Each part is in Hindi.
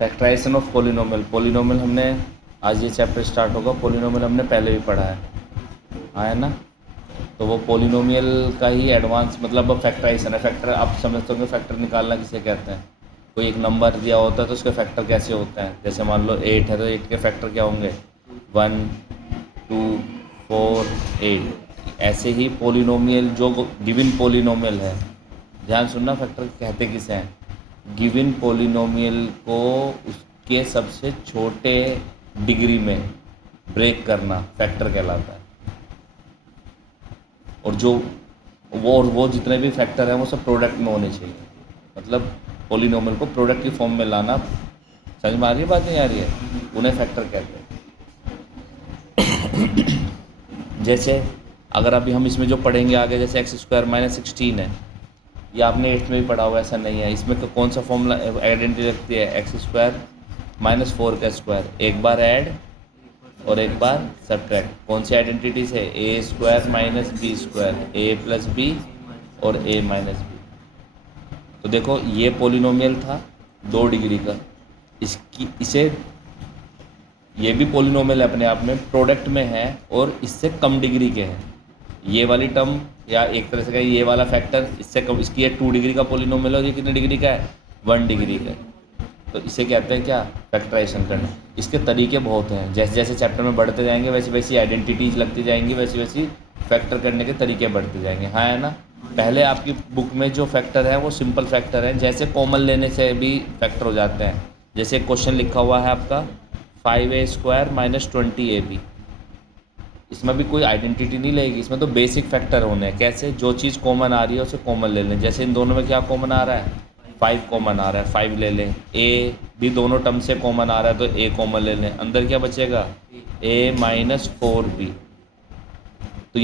Factorization of polynomial. पोलिनोमियल हमने आज ये चैप्टर स्टार्ट होगा, पोलिनोमियल हमने पहले भी पढ़ा है, हाँ है ना। तो वो पोलिनोमियल का ही एडवांस मतलब फैक्टराइजेशन है। फैक्टर आप समझते होंगे, फैक्टर निकालना किसे कहते हैं। कोई एक नंबर दिया होता है तो उसके फैक्टर कैसे होते हैं। जैसे मान लो 8 है तो 8 के फैक्टर क्या होंगे, 1 2 4 8। ऐसे ही पोलिनोमियल जो गिवन पोलिनोमियल है, ध्यान सुनना, फैक्टर कहते किसे हैं। गिवन पोलिनोमियल को उसके सबसे छोटे डिग्री में ब्रेक करना फैक्टर कहलाता है। और वो जितने भी फैक्टर हैं वो सब प्रोडक्ट में होने चाहिए। मतलब पोलिनोमियल को प्रोडक्ट की फॉर्म में लाना। समझ में आ रही है बात, नहीं आ रही है, उन्हें फैक्टर कहते हैं। जैसे अगर अभी हम इसमें जो पढ़ेंगे आगे, जैसे x² - 16 है, ये आपने 8th में भी पढ़ा हुआ, ऐसा नहीं है। इसमें तो कौन सा फॉर्मूला आइडेंटिटी रखती है, x² - 4 का स्क्वायर, एक बार ऐड और एक बार सब्ट्रैक्ट। कौन सी आइडेंटिटी से, a² - b², a + b और a - b। तो देखो ये पोलिनोमियल था 2 डिग्री का, इसे ये भी पोलिनोमियल अपने आप में प्रोडक्ट में है और इससे कम डिग्री के हैं। ये वाली टर्म या एक तरह से कहें ये वाला फैक्टर इससे कम, इसकी ये 2 डिग्री का पोलिनोमियल है और ये कितने डिग्री का है, 1 डिग्री का। तो इसे कहते हैं क्या, फैक्टराइजेशन करना। इसके तरीके बहुत हैं, जैसे जैसे चैप्टर में बढ़ते जाएंगे वैसे वैसी आइडेंटिटीज लगती जाएंगी, वैसी वैसी फैक्टर करने के तरीके बढ़ते जाएंगे, हाँ है ना। पहले आपकी बुक में जो फैक्टर है वो सिंपल फैक्टर है, जैसे कॉमन लेने से भी फैक्टर हो जाते हैं। जैसे क्वेश्चन लिखा हुआ है आपका 5a² - 20ab, इसमें भी कोई आइडेंटिटी नहीं लगेगी, इसमें तो बेसिक फैक्टर होने हैं। कैसे, जो चीज़ कॉमन आ रही है उसे कॉमन ले लें। जैसे इन दोनों में क्या कॉमन आ रहा है, 5 कॉमन आ रहा है, 5 ले लें। a भी दोनों टर्म से कॉमन आ रहा है तो a कॉमन ले लें। अंदर क्या बचेगा, a - 4b। तो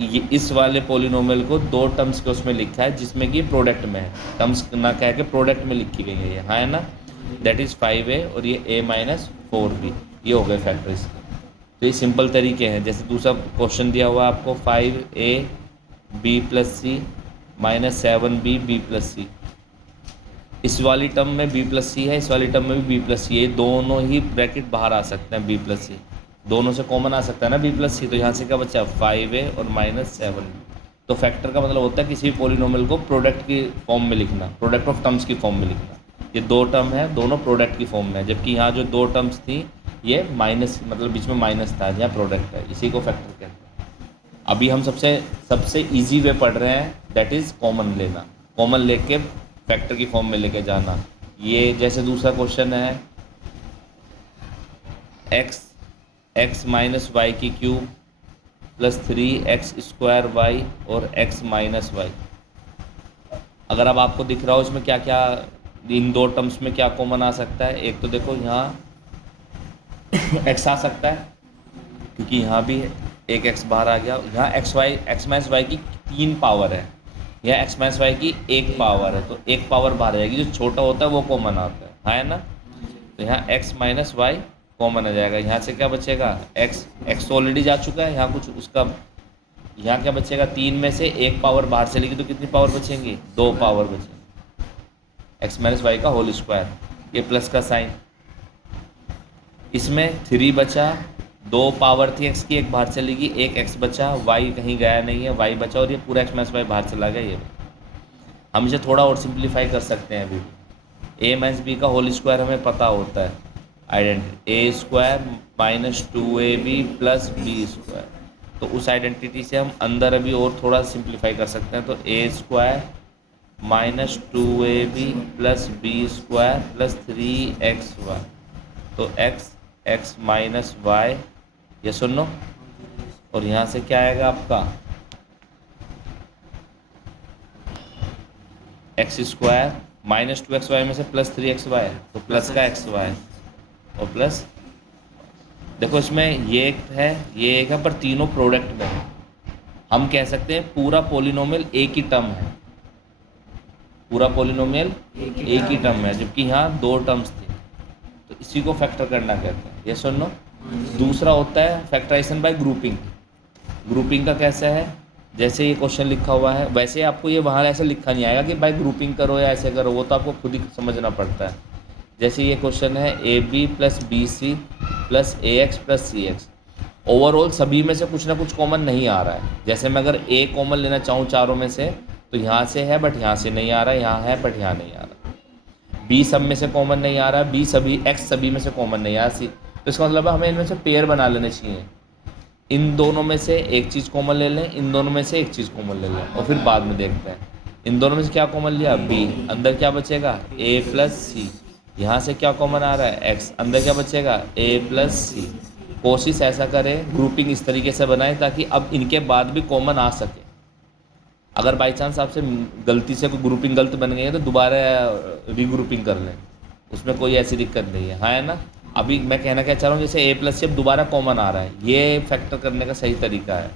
ये इस वाले पोलिनोमियल को 2 टर्म्स के उसमें लिखा है जिसमें कि प्रोडक्ट में है, टर्म्स ना कह के प्रोडक्ट में लिखी गई है ये, हाँ है ना। दैट इज़ 5a और ये a - 4b, ये हो गए फैक्टर्स। तो ये सिंपल तरीके हैं। जैसे दूसरा क्वेश्चन दिया हुआ है आपको 5a b + c - 7b b + c। इस वाली टर्म में b + c है, इस वाली टर्म में भी b + c है, ये दोनों ही ब्रैकेट बाहर आ सकते हैं, b + c दोनों से कॉमन आ सकता है ना b + c। तो यहाँ से क्या बचा, 5a और -7b। तो फैक्टर का मतलब होता है किसी भी पोलिनोमियल को प्रोडक्ट की फॉर्म में लिखना, प्रोडक्ट ऑफ टर्म्स की फॉर्म में लिखना। ये 2 टर्म है, दोनों प्रोडक्ट की फॉर्म में है, जबकि यहाँ जो 2 टर्म्स थी ये माइनस, मतलब बीच में माइनस था, यहाँ प्रोडक्ट है, इसी को फैक्टर कहते हैं। अभी हम सबसे इजी वे पढ़ रहे हैं, दैट इज़ कॉमन लेना, कॉमन लेके फैक्टर की फॉर्म में लेके जाना। ये जैसे दूसरा क्वेश्चन है x - y³ + 3x² y और x - y। अगर अब आपको दिख रहा हो इसमें क्या क्या, इन 2 टर्म्स में क्या कॉमन आ सकता है। एक तो देखो यहाँ x आ सकता है क्योंकि यहाँ भी एक x बाहर आ गया। यहाँ x - y की 3 पावर है, यहाँ x - y की 1 पावर है, तो 1 पावर बाहर जाएगी, जो छोटा होता है वो कॉमन आता है, हाँ है ना। तो यहाँ x - y कॉमन आ जाएगा। यहाँ से क्या बचेगा, x तो ऑलरेडी जा चुका है, यहाँ कुछ उसका, यहाँ क्या बचेगा, 3 में से 1 पावर बाहर चलेगी तो कितनी पावर बचेंगी, 2 पावर बचेंगी। x - y का होल स्क्वायर, ये प्लस का साइन, इसमें 3 बचा, 2 पावर थी x की, 1 बाहर चलेगी, 1 x बचा, y कहीं गया नहीं है, y बचा और ये पूरा x - y बाहर चला गया। ये हम इसे थोड़ा और सिंप्लीफाई कर सकते हैं। अभी a - b का होल स्क्वायर हमें पता होता है, आइडेंटिटी a² - 2ab + b²। तो उस आइडेंटिटी से हम अंदर अभी और थोड़ा सिंप्लीफाई कर सकते हैं। तो a² - 2ab + b² + 3xy। तो x - y, ये सुन लो, और यहाँ से क्या आएगा आपका x² - 2xy में से +3xy, तो प्लस का xy और प्लस, देखो इसमें ये एक है, ये एक है, पर तीनों प्रोडक्ट में है। हम कह सकते हैं पूरा पोलिनोमियल एक ही टर्म है, पूरा पोलिनोमियल एक ही टर्म है, जबकि यहाँ 2 टर्म्स थी। तो इसी को फैक्टर करना कहते हैं, ये सुन लो। दूसरा होता है फैक्टराइजेशन बाय ग्रुपिंग। ग्रुपिंग का कैसा है, जैसे ये क्वेश्चन लिखा हुआ है वैसे आपको ये वहाँ ऐसे लिखा नहीं आएगा कि भाई ग्रुपिंग करो या ऐसे करो, वो तो आपको खुद ही समझना पड़ता है। जैसे ये क्वेश्चन है a b plus b c plus a x plus c x, overall सभी में से कुछ ना कुछ कॉमन नहीं आ रहा है। जैसे मैं अगर ए कॉमन लेना चाहूँ चारों में से तो यहाँ से है बट यहाँ से नहीं आ रहा है, यहाँ है बट यहाँ नहीं आ रहा। बी सब में से कॉमन नहीं आ रहा है, बी सभी एक्स सभी में से कॉमन नहीं आ रहा, सी, तो इसका मतलब है हमें इनमें से पेयर बना लेने चाहिए। इन दोनों में से एक चीज़ कॉमन ले लें, इन दोनों में से एक चीज़ कॉमन ले लें और फिर बाद में देखते हैं। इन दोनों में से क्या कॉमन लिया, बी, अंदर क्या बचेगा ए प्लस सी, यहाँ से क्या कॉमन आ रहा है एक्स, अंदर क्या बचेगा ए प्लस सी। कोशिश ऐसा करें ग्रुपिंग इस तरीके से बनाएं ताकि अब इनके बाद भी कॉमन आ सके। अगर बाई चांस आपसे गलती से कोई ग्रुपिंग गलत बन गई है तो दोबारा रीग्रुपिंग कर लें, उसमें कोई ऐसी दिक्कत नहीं है, हाँ है ना। अभी मैं कहना क्या चाह रहा हूँ, जैसे ए प्लस सी अब दोबारा कॉमन आ रहा है, ये फैक्टर करने का सही तरीका है।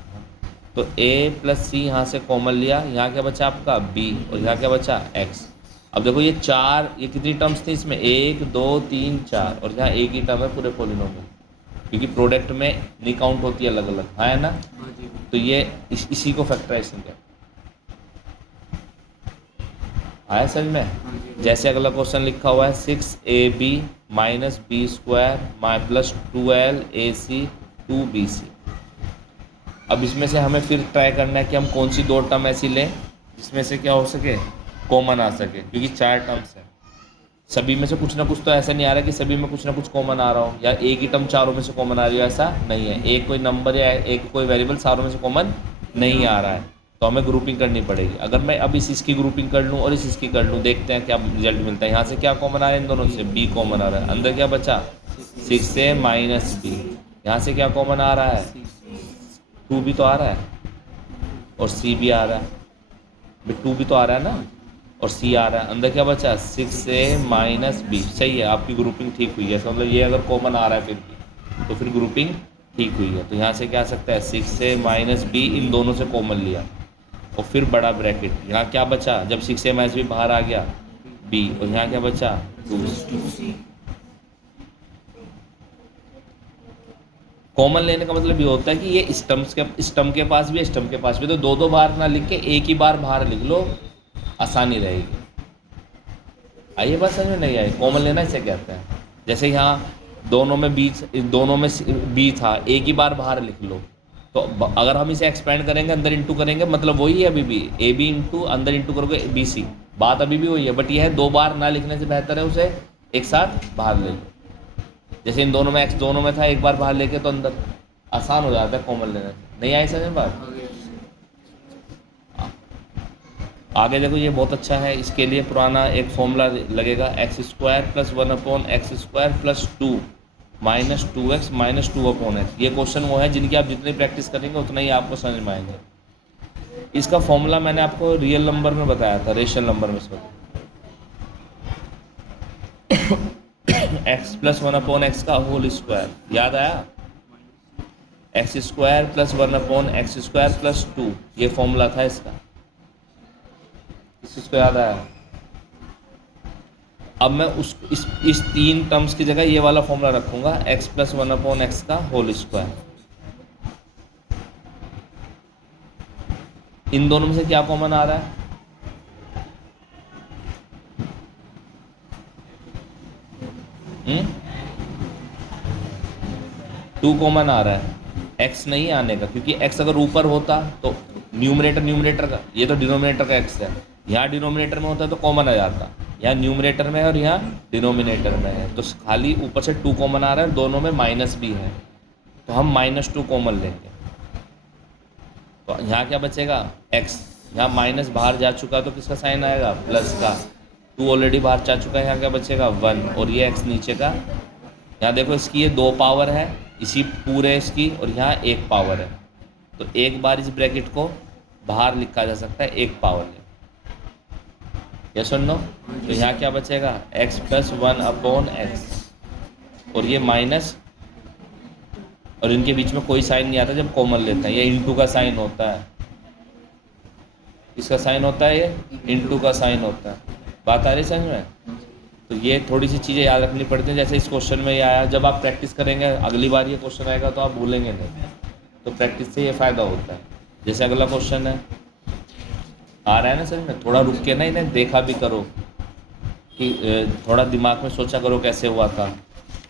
तो ए प्लस सी यहाँ से कॉमन लिया, यहाँ क्या बचा आपका बी और यहाँ क्या बचा एक्स। अब देखो ये चार, ये कितनी टर्म्स थी इसमें, 1 2 3 4 और यहाँ एक ही टर्म है पूरे पॉलिनोमियल, क्योंकि प्रोडक्ट में नहीं काउंट होती है अलग अलग, हाँ है ना। तो ये इसी को फैक्टराइजेशन कहते हैं। आया समझ में। जैसे अगला क्वेश्चन लिखा हुआ है 6ab minus B square plus 12ac 2bc। अब इसमें से हमें फिर ट्राई करना है कि हम कौन सी दो टर्म ऐसी लें जिसमें से क्या हो सके कॉमन आ सके, क्योंकि 4 टर्म्स हैं, सभी में से कुछ ना कुछ तो ऐसा नहीं आ रहा कि सभी में कुछ ना कुछ कॉमन आ रहा हो, या एक ही टर्म चारों में से कॉमन आ रही हो, ऐसा नहीं है। एक कोई नंबर या एक कोई वेरिएबल चारों में से कॉमन नहीं आ रहा है, तो हमें ग्रुपिंग करनी पड़ेगी। अगर मैं अब इसकी ग्रुपिंग कर लूँ और इसकी कर लूँ, देखते हैं क्या रिजल्ट मिलता है। यहाँ से क्या कॉमन आ रहा है, इन दोनों से बी कॉमन आ रहा है, अंदर क्या बचा 6a माइनस बी, यहाँ से क्या कॉमन आ रहा है 2 भी तो आ रहा है और सी भी आ रहा है, 2 भी तो आ रहा है ना और सी आ रहा है, अंदर क्या बचा 6a माइनस बी। सही है, आपकी ग्रुपिंग ठीक हुई है, मतलब ये अगर कॉमन आ रहा है फिर भी तो फिर ग्रुपिंग ठीक हुई है। तो यहाँ से क्या आ सकता है 6a माइनस बी, इन दोनों से कॉमन लिया और फिर बड़ा ब्रैकेट, यहाँ क्या बचा जब 6a माइनस बी बाहर आ गया बी और यहाँ क्या बचा 2c। कॉमन लेने का मतलब ये होता है कि ये स्टम्प के पास भी है, स्टम्प के पास भी, तो दो बार ना लिख के एक ही बार बाहर लिख लो, आसानी रहेगी। आइए बात समझ में नहीं आई, कॉमन लेना इसे कहते हैं। जैसे यहाँ दोनों में बी था, एक ही बार बाहर लिख लो, तो अगर हम इसे एक्सपेंड करेंगे अंदर इंटू करेंगे, मतलब वही है अभी भी ए बी इंटू अंदर इंटू करोगे बी सी, बात अभी भी वही है, बट यह है 2 बार ना लिखने से बेहतर है उसे एक साथ बाहर ले लो। जैसे इन दोनों में एक्स दोनों में था, एक बार बाहर लेके तो अंदर आसान हो जाता है कॉमन लेने से। नहीं आई समझ बात। आगे देखो ये बहुत अच्छा है, इसके लिए पुराना एक फॉर्मूला लगेगा x² plus 1/x² plus 2 minus 2x minus 2/x। ये क्वेश्चन वो है जिनकी आप जितनी प्रैक्टिस करेंगे उतना ही आपको समझ में आएंगे। इसका फॉर्मूला मैंने आपको रियल नंबर में बताया था, रेशनल नंबर में इसको x प्लस 1/x का होल स्क्वायर, याद आया, x² प्लस 1/x² प्लस 2, ये फॉर्मूला था इसका, इसको याद आया। अब मैं इस 3 टर्म्स की जगह ये वाला फॉर्मूला रखूंगा, x प्लस 1/x का होल स्क्वायर। इन दोनों में से क्या कॉमन आ रहा है, टू कॉमन आ रहा है, x नहीं आने का, क्योंकि x अगर ऊपर होता तो न्यूमरेटर का, ये तो डिनोमिनेटर का x है, यहाँ डिनोमिनेटर में होता है तो कॉमन आ जाता, यहाँ न्यूमरेटर में है और यहाँ डिनोमिनेटर में है, तो खाली ऊपर से 2 कॉमन आ रहा है, दोनों में माइनस भी है, तो हम -2 कॉमन लेंगे। तो यहाँ क्या बचेगा x, यहाँ माइनस बाहर जा चुका तो किसका साइन आएगा प्लस का, 2 ऑलरेडी बाहर जा चुका है, यहाँ क्या बचेगा 1 और ये x नीचे का। यहाँ देखो इसकी ये 2 पावर है इसी पूरे इसकी, और यहाँ 1 पावर है, तो एक बार इस ब्रैकेट को बाहर लिखा जा सकता है 1 पावर ले, यस और नो। तो यहाँ क्या बचेगा x प्लस 1/x और ये माइनस, और इनके बीच में कोई साइन नहीं आता जब कॉमन लेते हैं, ये इंटू का साइन होता है, इसका साइन होता है, ये इंटू का साइन होता है, बात आ रही समझ में। तो ये थोड़ी सी चीज़ें याद रखनी पड़ती हैं, जैसे इस क्वेश्चन में ये आया, जब आप प्रैक्टिस करेंगे अगली बार ये क्वेश्चन आएगा तो आप भूलेंगे नहीं, तो प्रैक्टिस से ये फ़ायदा होता है। जैसे अगला क्वेश्चन है, आ रहा है ना समझ में, थोड़ा रुक के ना इन्हें देखा भी करो कि थोड़ा दिमाग में सोचा करो कैसे हुआ था।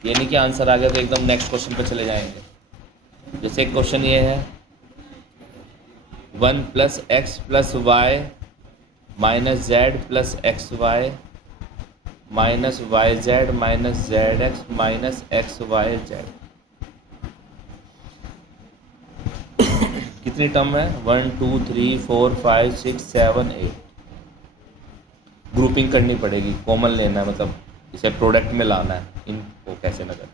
ये नहीं कि आंसर आ गया तो एकदम नेक्स्ट क्वेश्चन पे चले जाएंगे। जैसे एक क्वेश्चन ये है 1 + x + y - z + xy - yz - zx - xyz। कितनी टर्म है? 1 2 3 4 5 6 7 8। ग्रुपिंग करनी पड़ेगी, कॉमन लेना है, मतलब इसे प्रोडक्ट में लाना है इनको कैसे ना कर।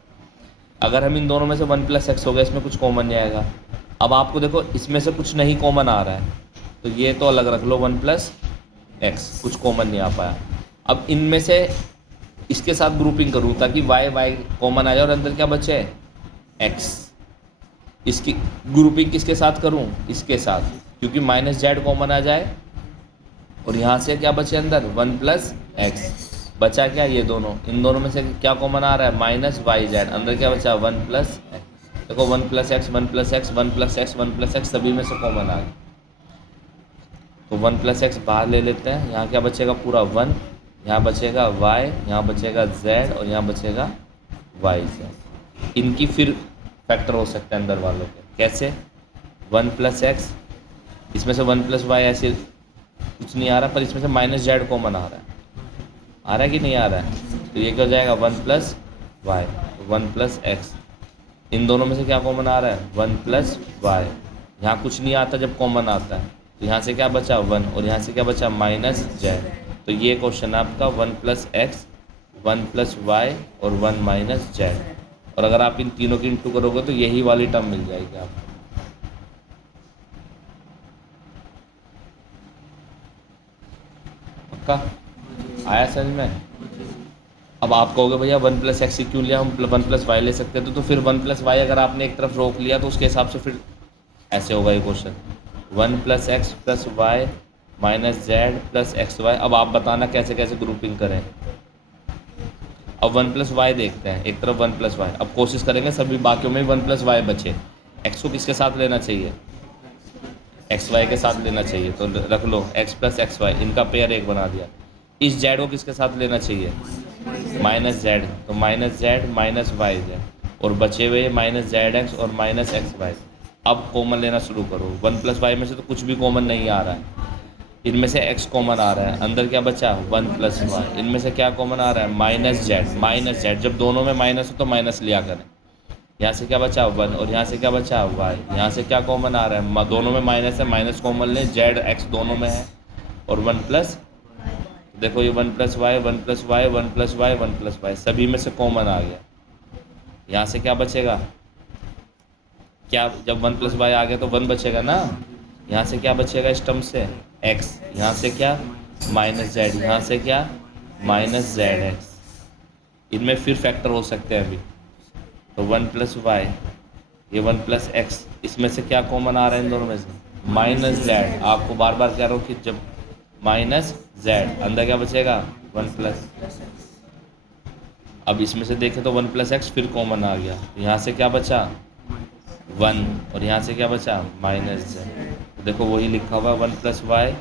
अगर हम इन दोनों में से 1 + x हो गया, इसमें कुछ कॉमन नहीं आएगा। अब आपको देखो इसमें से कुछ नहीं कॉमन आ रहा है तो ये तो अलग रख लो, 1 + x कुछ कॉमन नहीं आ पाया। अब इनमें से इसके साथ ग्रुपिंग करूँ ताकि y कॉमन आ जाए और अंदर क्या बचे? x। इसकी ग्रुपिंग किसके साथ करूँ? इसके साथ, क्योंकि -z कॉमन आ जाए और यहाँ से क्या बचे अंदर? 1 + x। बचा क्या? ये दोनों, इन दोनों में से क्या कॉमन आ रहा है? -yz। अंदर क्या बचा? 1 + x। देखो 1 + x 1 + x 1 + x 1 + x सभी में से कॉमन आ गया, तो 1 + x बाहर ले लेते हैं। यहाँ क्या बचेगा? पूरा 1, यहाँ बचेगा y, यहाँ बचेगा z और यहाँ बचेगा yz। इनकी फिर फैक्टर हो सकता है अंदर वालों के। कैसे? 1 + x, इसमें से 1 + y ऐसे कुछ नहीं आ रहा, पर इसमें से -z कॉमन आ रहा है। आ रहा है कि नहीं आ रहा है? तो ये क्या हो जाएगा? 1 + y 1 + x। इन दोनों में से क्या कॉमन आ रहा है? 1 + y। यहाँ कुछ नहीं आता जब कॉमन आता है, तो यहाँ से क्या बचा? 1 और यहाँ से क्या बचा? -z। तो ये क्वेश्चन आपका 1 + x 1 + y और 1 - z। और अगर आप इन तीनों की इंटू करोगे तो यही वाली टर्म मिल जाएगी आपको। पक्का आया समझ में? अब आप कहोगे भैया 1 + x ही क्यों लिया, हम 1 + y ले सकते थे। तो फिर 1 + y अगर आपने एक तरफ रोक लिया तो उसके हिसाब से फिर ऐसे होगा ये question, 1 + x + y - z + xy। अब आप बताना कैसे कैसे ग्रुपिंग करें। अब 1 + y देखते हैं, एक तरफ 1 + y। अब कोशिश करेंगे सभी बाकियों में 1 + y बचे। x को किसके साथ लेना चाहिए? xy के साथ लेना चाहिए, तो रख लो x + xy, इनका पेयर एक बना दिया। इस z को किसके साथ लेना चाहिए? -z, तो -z - yz और बचे हुए -zx और -xy। अब कॉमन लेना शुरू करो। 1 + y में से तो कुछ भी कॉमन नहीं आ रहा है, इनमें से x कॉमन आ रहा है। अंदर क्या बचा? 1 + y। इनमें से क्या कॉमन आ रहा है? -z। जब दोनों में माइनस हो तो माइनस लिया करें। यहाँ से क्या बचा? 1 और यहाँ से क्या बचा? y। यहाँ से क्या कॉमन आ रहा है? दोनों में माइनस है, माइनस कॉमन लें। z x दोनों में है और 1 देखो ये 1 + y 1 + y 1 + y 1 + y सभी में से कॉमन आ गया। यहाँ से क्या बचेगा? क्या, जब 1 + y आ गया तो 1 बचेगा ना। यहाँ से क्या बचेगा इस टर्म से? x। यहाँ से क्या? -z। यहाँ से क्या? -zx। इनमें फिर फैक्टर हो सकते हैं अभी, तो 1 + y, ये 1 + x, इसमें से क्या कॉमन आ रहा है इन दोनों में से? -z। आपको बार बार कह रहा हूँ कि जब -z अंदर क्या बचेगा? 1 +। अब इसमें से देखें तो 1 + x फिर कॉमन आ गया, यहाँ से क्या बचा? 1 और यहाँ से क्या बचा? -z। देखो वही लिखा हुआ है 1 + y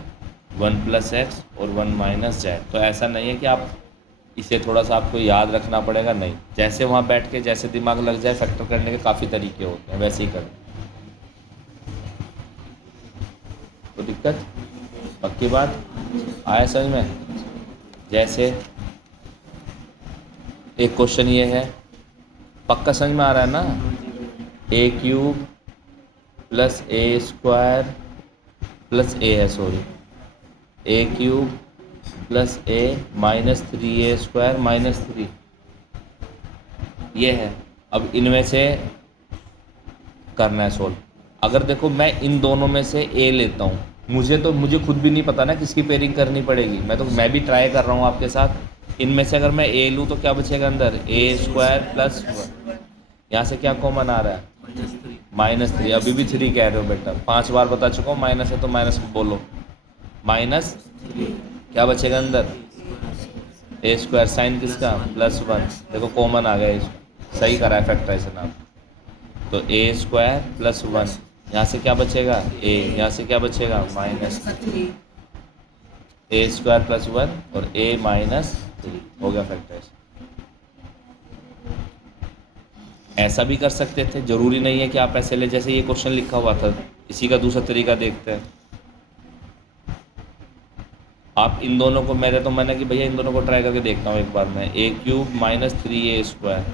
1 + x और 1 - z। तो ऐसा नहीं है कि आप इसे थोड़ा सा आपको याद रखना पड़ेगा, नहीं, जैसे वहाँ बैठ के जैसे दिमाग लग जाए। फैक्टर करने के काफ़ी तरीके होते हैं, वैसे ही करें। तो दिक्कत पक्की बात आया समझ में? जैसे एक क्वेश्चन ये है, पक्का समझ में आ रहा है ना? a³ + a² + a है, सॉरी, a³ + a - 3a² - 3 ये है। अब इनमें से करना है सोल्व। अगर देखो मैं इन दोनों में से a लेता हूँ, मुझे खुद भी नहीं पता ना किसकी पेयरिंग करनी पड़ेगी। मैं भी ट्राई कर रहा हूँ आपके साथ। इनमें से अगर मैं a लूँ तो क्या बचेगा अंदर? a² + 1। यहाँ से क्या कॉमन आ रहा है? -3। अभी भी 3 कह रहे हो बेटा, 5 बार बता चुका हूँ। माइनस है तो माइनस बोलो, -3। क्या बचेगा अंदर? a², साइन किसका? +1। देखो कॉमन आ गया, सही करा है फैक्टराइजेशन आप। तो a² + 1 यहाँ से क्या बचेगा ए, यहाँ से क्या बचेगा माइनस ए स्क्वायर प्लस 1 और ए माइनस 3 हो गया फैक्टराइज। ऐसा भी कर सकते थे, ज़रूरी नहीं है कि आप ऐसे ले, जैसे ये क्वेश्चन लिखा हुआ था, इसी का दूसरा तरीका देखते हैं। आप इन दोनों को, मैंने कि भैया इन दोनों को ट्राई करके देखता हूँ एक बार मैं। ए क्यूब माइनस 3a स्क्वायर,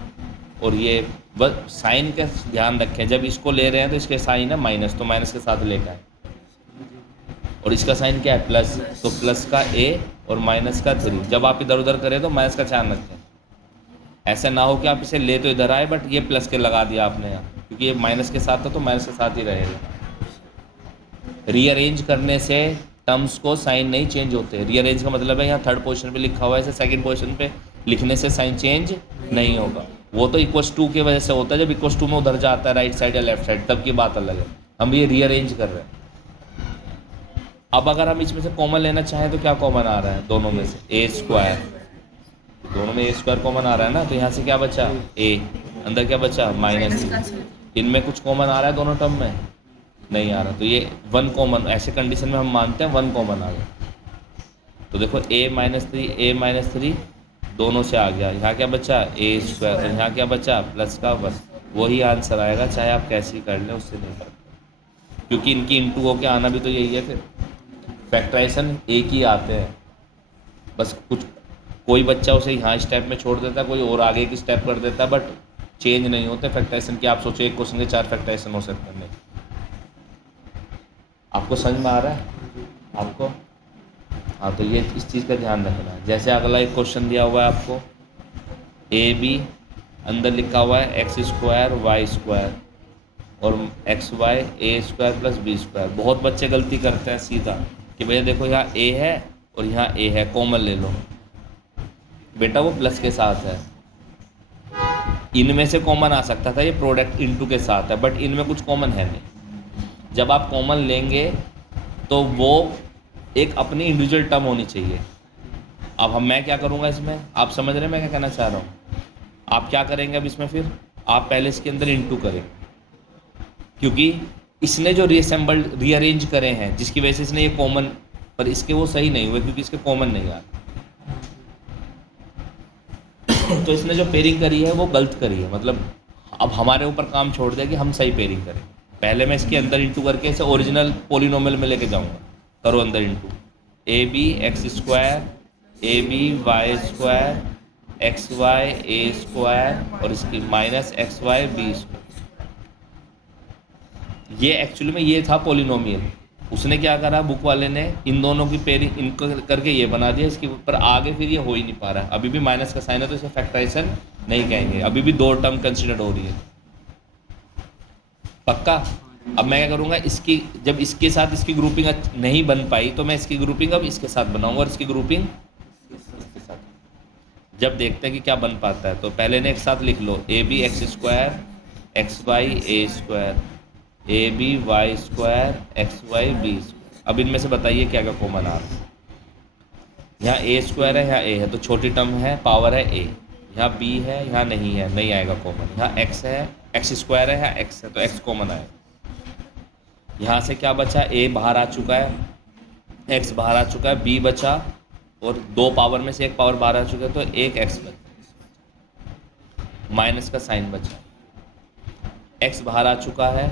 और ये बस साइन का ध्यान रखें, जब इसको ले रहे हैं तो इसके साइन है माइनस, तो माइनस के साथ लेकर आए, और इसका साइन क्या है प्लस, तो प्लस का a और माइनस का 3। जब आप इधर उधर करें तो माइनस का ध्यान रखें, ऐसा ना हो कि आप इसे ले तो इधर आए बट ये प्लस के लगा दिया आपने यहाँ, क्योंकि ये माइनस के साथ था तो माइनस के साथ ही रहेगा। रीअरेंज करने से टर्म्स को साइन नहीं चेंज होते। रीअरेंज का मतलब है यहाँ थर्ड पोजीशन पे लिखा हुआ है, ऐसे सेकंड पोजीशन पे लिखने से साइन चेंज नहीं होगा। वो तो इक्वस टू की वजह से होता है, जब इक्वस टू में उधर जाता है राइट साइड या लेफ्ट साइड, तब की बात अलग है। हम ये रीअरेंज कर रहे हैं। अब अगर हम इसमें से कॉमन लेना चाहें तो क्या कॉमन आ रहा है दोनों में से, ए स्क्वायर, दोनों में ए स्क्वायर कॉमन आ रहा है ना, तो यहाँ से क्या बचा ए, अंदर क्या बचा माइनस। इनमें कुछ कॉमन आ रहा है दोनों टर्म में, नहीं आ रहा, तो ये 1 कॉमन, ऐसे कंडीशन में हम मानते हैं 1 कॉमन आ गया। तो देखो a माइनस 3 दोनों से आ गया, यहाँ क्या बचा ए स्क्वायर, यहाँ क्या बचा प्लस का, बस वही आंसर आएगा, चाहे आप कैसे ही कर लें, उससे नहीं फर्क, क्योंकि इनकी इंटू होके आना भी तो यही है। फिर फैक्टराइजेशन एक ही आते हैं, बस कुछ कोई बच्चा उसे यहाँ स्टेप में छोड़ देता है, कोई और आगे की स्टेप कर देता है, बट चेंज नहीं होते फैक्टराइजेशन की। आप सोचो एक क्वेश्चन के 4 फैक्टराइजेशन हो सकते हैं। आपको समझ में आ रहा है आपको? हाँ, तो ये इस चीज़ का ध्यान रखना है। जैसे अगला एक क्वेश्चन दिया हुआ है आपको, ए बी, अंदर लिखा हुआ है एक्स स्क्वायर वाई स्क्वायर और x y a square plus B square. बहुत बच्चे गलती करते हैं सीधा कि भैया देखो यहाँ ए है और यहाँ ए है, कॉमन ले लो। बेटा वो प्लस के साथ है, इनमें से कॉमन आ सकता था, ये प्रोडक्ट इनटू के साथ है, बट इनमें कुछ कॉमन है नहीं। जब आप कॉमन लेंगे तो वो एक अपनी इंडिविजुअल टर्म होनी चाहिए। अब मैं क्या करूँगा इसमें, आप समझ रहे हैं मैं क्या कहना चाह रहा हूँ? आप क्या करेंगे अब इसमें, फिर आप पहले इसके अंदर इंटू करें, क्योंकि इसने जो रीअरेंज करे हैं जिसकी वजह से इसने ये कॉमन, पर इसके वो सही नहीं हुए क्योंकि इसके कॉमन नहीं आ तो इसने जो पेयरिंग करी है वो गलत करी है। मतलब अब हमारे ऊपर काम छोड़ दिया कि हम सही पेयरिंग करें। पहले मैं इसके अंदर इंटू करके इसे ओरिजिनल पोलिनोमियल में लेके जाऊंगा। करो अंदर into, a b x square, a b y square, x y a square और इसकी minus x y b square. ये एक्चुअली में ये था पोलिनोमियल, उसने क्या करा बुक वाले ने, इन दोनों की पेयरिंग इनको करके ये बना दिया। इसके ऊपर आगे फिर ये हो ही नहीं पा रहा है, अभी भी माइनस का साइन है तो इसे फैक्टराइजेशन नहीं कहेंगे, अभी भी 2 टर्म कंसिडर हो रही है। पक्का? अब मैं क्या करूँगा, इसकी जब इसके साथ इसकी ग्रुपिंग नहीं बन पाई तो मैं इसकी ग्रुपिंग अब इसके साथ बनाऊंगा और इसकी ग्रुपिंग इसके साथ, जब देखते हैं कि क्या बन पाता है। तो पहले ने एक साथ लिख लो, a b x square x y a square, a b y square x y b square. अब इनमें से बताइए क्या क्या कॉमन आ रहा है। यहाँ ए स्क्वायर है, यहाँ ए है, तो छोटी टर्म है, पावर है ए। यहाँ बी है, यहाँ नहीं है, नहीं आएगा कॉमन। यहाँ एक्स है, एक्स स्क्वायर है, यहाँ एक्स है, तो एक्स कॉमन आएगा। यहाँ से क्या बचा, ए बाहर आ चुका है, एक्स बाहर आ चुका है, बी बचा और 2 पावर में से 1 पावर बाहर आ चुका है, तो 1 एक्स बचा, माइनस का साइन बचा। एक्स बाहर आ चुका है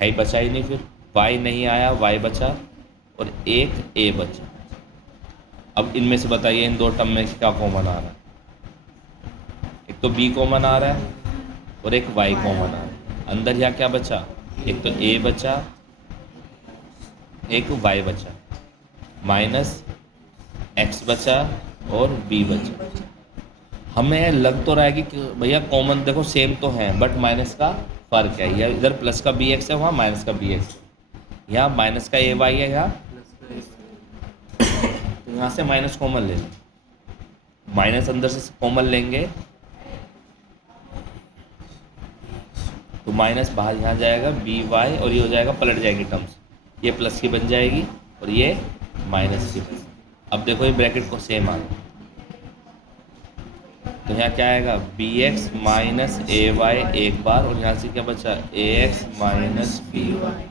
ही बचा ही नहीं, फिर वाई नहीं आया, वाई बचा और 1 ए बचा। अब इनमें से बताइए इन 2 टर्म में क्या कॉमन आ रहा है। एक तो बी कॉमन आ रहा है और एक वाई कॉमन आ रहा है। अंदर यहाँ क्या बचा, एक तो ए बचा, एक वाई बचा, माइनस एक्स बचा और बी बचा। हमें लग तो रहा है कि भैया कॉमन देखो सेम तो है, बट माइनस का फ़र्क है। यह इधर प्लस का बी एक्स है, वहाँ माइनस का बी एक्स है। यहाँ माइनस का ए वाई है, यहाँ तो यहाँ से माइनस कॉमन ले लें, माइनस अंदर से कॉमन लेंगे तो माइनस बाहर यहाँ जाएगा बी वाई और ये हो जाएगा, पलट जाएगी टर्म्स, ये प्लस की बन जाएगी और ये माइनस की। अब देखो ये ब्रैकेट को सेम आ गया, तो यहाँ क्या आएगा बी एक्स माइनस ए वाई एक बार, और यहाँ से क्या बचा ए एक्स माइनस बी वाई,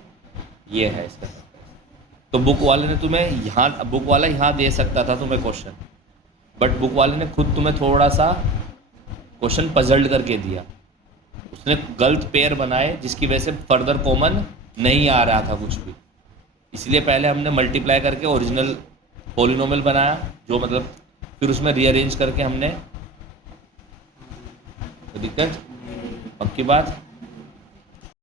ये है इसका। तो बुक वाले ने तुम्हें यहाँ, बुक वाला यहाँ दे सकता था तुम्हें क्वेश्चन, बट बुक वाले ने खुद तुम्हें थोड़ा सा क्वेश्चन पजल्ड करके दिया। उसने गलत पेयर बनाए जिसकी वजह से फर्दर कॉमन नहीं आ रहा था कुछ भी, इसलिए पहले हमने मल्टीप्लाई करके ओरिजिनल पॉलिनोमियल बनाया, जो मतलब फिर उसमें रीअरेंज करके हमने, दिक्कत पक्की बात।